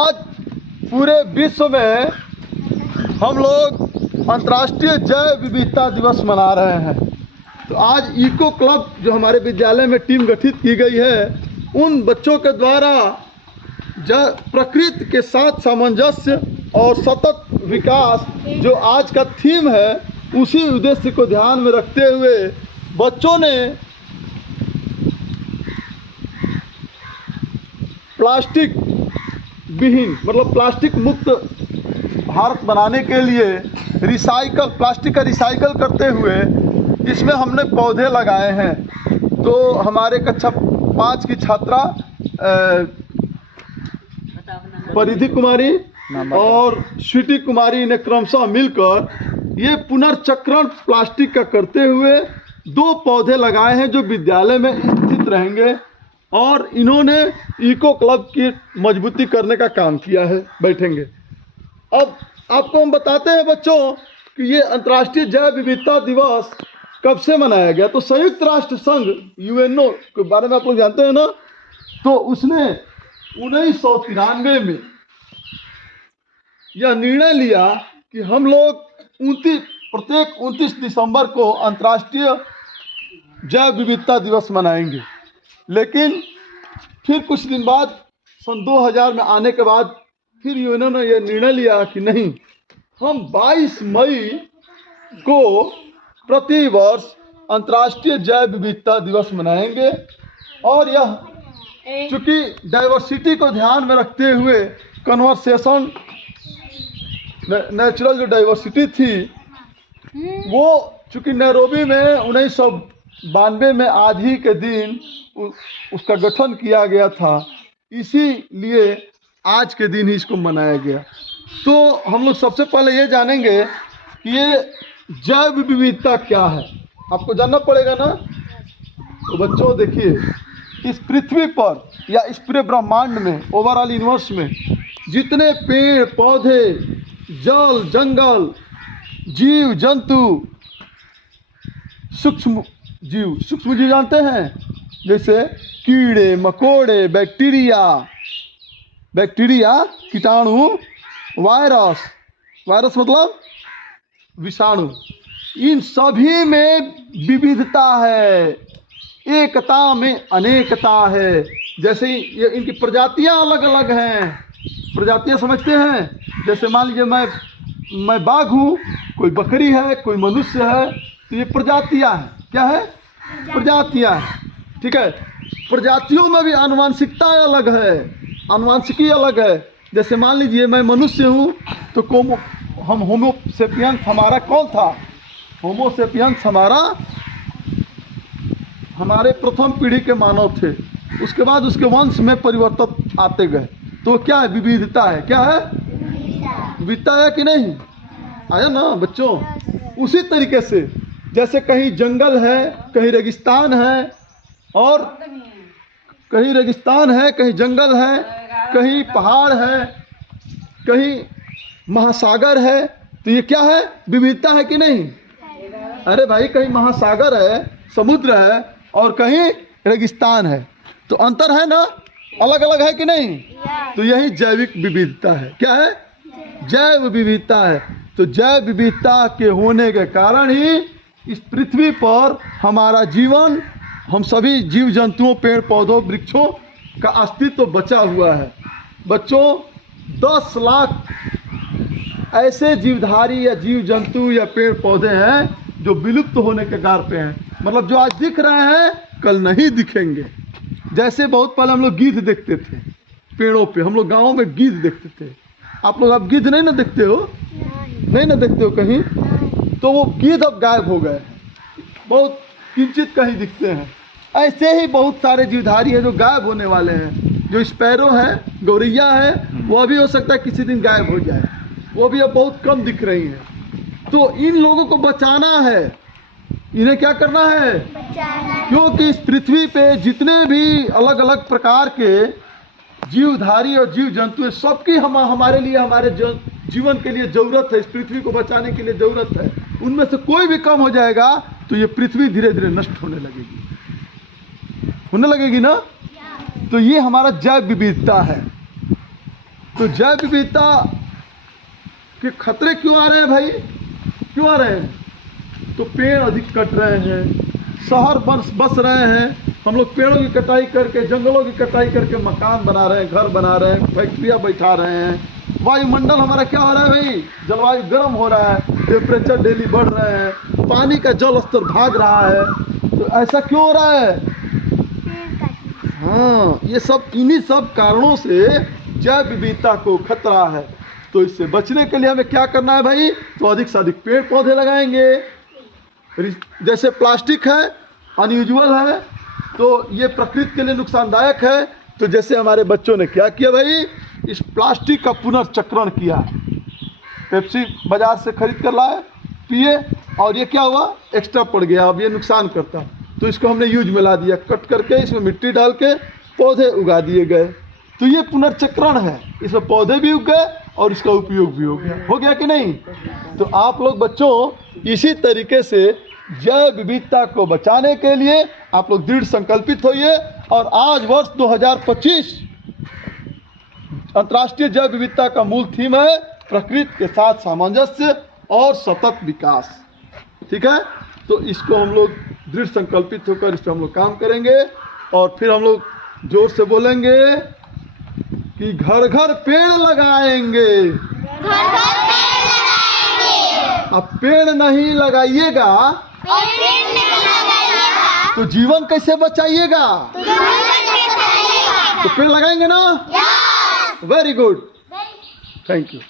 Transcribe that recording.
आज पूरे विश्व में हम लोग अंतर्राष्ट्रीय जैव विविधता दिवस मना रहे हैं। तो आज इको क्लब जो हमारे विद्यालय में टीम गठित की गई है, उन बच्चों के द्वारा प्रकृति के साथ सामंजस्य और सतत विकास जो आज का थीम है, उसी उद्देश्य को ध्यान में रखते हुए बच्चों ने प्लास्टिक विहीन मतलब प्लास्टिक मुक्त भारत बनाने के लिए प्लास्टिक का रिसाइकल करते हुए इसमें हमने पौधे लगाए हैं। तो हमारे कक्षा 5 की छात्रा परिधि कुमारी और स्वीटी कुमारी ने क्रमशः मिलकर ये पुनर्चक्रण प्लास्टिक का करते हुए 2 पौधे लगाए हैं जो विद्यालय में स्थित रहेंगे, और इन्होंने इको क्लब की मजबूती करने का काम किया है। बैठेंगे। अब आपको हम बताते हैं बच्चों कि ये अंतर्राष्ट्रीय जैव विविधता दिवस कब से मनाया गया। तो संयुक्त राष्ट्र संघ यूएनओ के बारे में आप लोग जानते हैं ना, तो उसने 1993 में यह निर्णय लिया कि हम लोग प्रत्येक 29 दिसंबर को अंतर्राष्ट्रीय जैव विविधता दिवस मनाएंगे। लेकिन फिर कुछ दिन बाद सन 2000 में आने के बाद फिर यूएनओ ने यह निर्णय लिया कि नहीं, हम 22 मई को प्रति वर्ष अंतर्राष्ट्रीय जैव विविधता दिवस मनाएंगे। और यह चूँकि डाइवर्सिटी को ध्यान में रखते हुए कन्वर्सेशन नेचुरल जो डाइवर्सिटी थी वो चूँकि नैरोबी में 1992 में आज ही के दिन उसका गठन किया गया था, इसीलिए आज के दिन ही इसको मनाया गया। तो हम लोग सबसे पहले ये जानेंगे कि ये जैव विविधता क्या है। आपको जानना पड़ेगा ना। तो बच्चों देखिए, इस पृथ्वी पर या इस पूरे ब्रह्मांड में, ओवरऑल यूनिवर्स में जितने पेड़ पौधे, जल जंगल, जीव जंतु, सूक्ष्म जीव जानते हैं, जैसे कीड़े मकोड़े, बैक्टीरिया कीटाणु, वायरस मतलब विषाणु, इन सभी में विविधता है, एकता में अनेकता है। जैसे ये इनकी प्रजातियां अलग अलग हैं। प्रजातियां समझते हैं, जैसे मान लीजिए मैं बाघ हूँ, कोई बकरी है, कोई मनुष्य है, तो ये प्रजातियां हैं। क्या है? प्रजातियां हैं। ठीक है। प्रजातियों में भी आनुवांशिकता अलग है, आनुवांशिकी अलग है। जैसे मान लीजिए मैं मनुष्य हूँ, तो हम होमोसेपियंस हमारा कौन था? होमोसेपियंस हमारे प्रथम पीढ़ी के मानव थे। उसके बाद उसके वंश में परिवर्तन आते गए। तो क्या है? विविधता है। क्या है? विविधता है कि नहीं? आया ना बच्चों? उसी तरीके से जैसे कहीं जंगल है, कहीं रेगिस्तान है, और कहीं रेगिस्तान है, कहीं जंगल है, कहीं पहाड़ है, कहीं महासागर है, तो ये क्या है? विविधता है कि नहीं? अरे भाई, कहीं महासागर है, समुद्र है, और कहीं रेगिस्तान है, तो अंतर है ना, अलग अलग है कि नहीं? तो यही जैविक विविधता है। क्या है? जैव विविधता है। तो जैव विविधता के होने के कारण ही इस पृथ्वी पर हमारा जीवन, हम सभी जीव जंतुओं, पेड़ पौधों, वृक्षों का अस्तित्व बचा हुआ है। बच्चों, 10 लाख ऐसे जीवधारी या जीव जंतु या पेड़ पौधे हैं जो विलुप्त होने के गार पे हैं। मतलब जो आज दिख रहे हैं, कल नहीं दिखेंगे। जैसे बहुत पहले हम लोग गिद्ध देखते थे पेड़ों पे, हम लोग गाँव में गिद्ध देखते थे। आप लोग अब गिद्ध नहीं ना देखते हो? नहीं ना देखते हो कहीं? तो वो गिद्ध अब गायब हो गए, बहुत किंचित कहीं दिखते हैं। ऐसे ही बहुत सारे जीवधारी हैं जो गायब होने वाले हैं। जो स्पैरो है, गौरैया है, वो भी हो सकता है किसी दिन गायब हो जाए। वो भी अब बहुत कम दिख रही हैं। तो इन लोगों को बचाना है। इन्हें क्या करना है? क्योंकि इस पृथ्वी पे जितने भी अलग अलग प्रकार के जीवधारी और जीव जंतु है, सबकी हमारे लिए, हमारे जीवन के लिए ज़रूरत है। इस पृथ्वी को बचाने के लिए ज़रूरत है। उनमें से कोई भी कम हो जाएगा तो ये पृथ्वी धीरे धीरे नष्ट होने लगेगी ना। तो ये हमारा जैव विविधता है। तो जैव विविधता के खतरे क्यों आ रहे हैं भाई, क्यों आ रहे हैं? तो पेड़ अधिक कट रहे हैं, शहर बस रहे हैं, हम लोग पेड़ों की कटाई करके, जंगलों की कटाई करके मकान बना रहे हैं, घर बना रहे हैं, फैक्ट्रियाँ बैठा रहे हैं। वायुमंडल हमारा क्या हो रहा है भाई, जलवायु गर्म हो रहा है, टेम्परेचर डेली बढ़ रहे हैं, पानी का जल स्तर भाग रहा है। तो ऐसा क्यों हो रहा है? हाँ, ये सब इन्हीं सब कारणों से जैव विविधता को खतरा है। तो इससे बचने के लिए हमें क्या करना है भाई? तो अधिक से अधिक पेड़ पौधे लगाएंगे। जैसे प्लास्टिक है, अनयूजुअल है, तो ये प्रकृति के लिए नुकसानदायक है। तो जैसे हमारे बच्चों ने क्या किया भाई, इस प्लास्टिक का पुनर्चक्रण किया। पेप्सी बाजार से खरीद कर लाए, पिए, और ये क्या हुआ, एक्स्ट्रा पड़ गया, अब ये नुकसान करता। तो इसको हमने यूज में ला दिया, कट करके इसमें मिट्टी डाल के पौधे उगा दिए गए। तो ये पुनर्चक्रण है, इसमें पौधे भी उग गए और इसका उपयोग भी हो गया कि नहीं? तो आप लोग बच्चों इसी तरीके से जैव विविधता को बचाने के लिए आप लोग दृढ़ संकल्पित होइए। और आज वर्ष 2025 अंतर्राष्ट्रीय जैव विविधता का मूल थीम है प्रकृति के साथ सामंजस्य और सतत विकास। ठीक है, तो इसको हम लोग दृढ़ संकल्पित होकर इस पर हम लोग काम करेंगे। और फिर हम लोग जोर से बोलेंगे कि घर घर पेड़ लगाएंगे। अब पेड़ नहीं लगाइएगा तो जीवन कैसे बचाइएगा? तो पेड़ लगाएंगे ना? Very good, thank you.